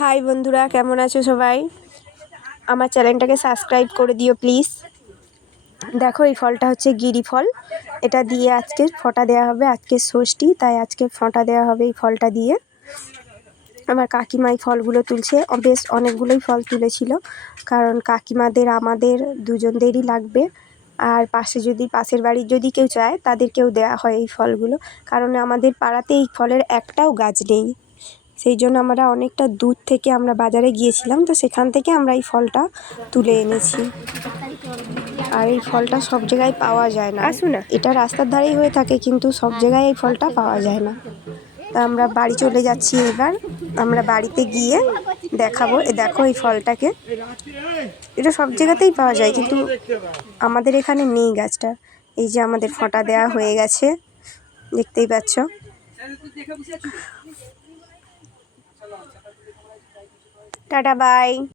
High বন্ধুরা, কেমন আছো সবাই? আমার চ্যানেলটাকে সাবস্ক্রাইব করে দিও প্লিজ। দেখো, এই ফলটা হচ্ছে গিরি ফল। এটা দিয়ে আজকে ফোঁটা দেওয়া হবে। আজকে ষষ্ঠী, তাই আজকে ফোঁটা দেওয়া হবে এই ফলটা দিয়ে। আমার কাকিমা এই ফলগুলো তুলছে। বেশ অনেকগুলোই ফল তুলেছিল, কারণ কাকিমাদের আমাদের দুজনদেরই লাগবে। আর পাশের বাড়ির যদি কেউ চায় তাদেরকেও দেওয়া হয় এই ফলগুলো, কারণ আমাদের পাড়াতে এই ফলের একটাও গাছ নেই। সেই জন্য আমরা অনেকটা দূর থেকে আমরা বাজারে গিয়েছিলাম, তো সেখান থেকে আমরা এই ফলটা তুলে এনেছি। আর এই ফলটা সব জায়গায় পাওয়া যায় না। এটা রাস্তার ধারেই হয়ে থাকে, কিন্তু সব জায়গায় এই ফলটা পাওয়া যায় না। তা আমরা বাড়ি চলে যাচ্ছি। এবার আমরা বাড়িতে গিয়ে দেখাবো। দেখো এই ফলটাকে, এটা সব জায়গাতেই পাওয়া যায়, কিন্তু আমাদের এখানে নেই গাছটা। এই যে আমাদের ফোঁটা দেওয়া হয়ে গেছে, দেখতেই পাচ্ছ। Tata, by.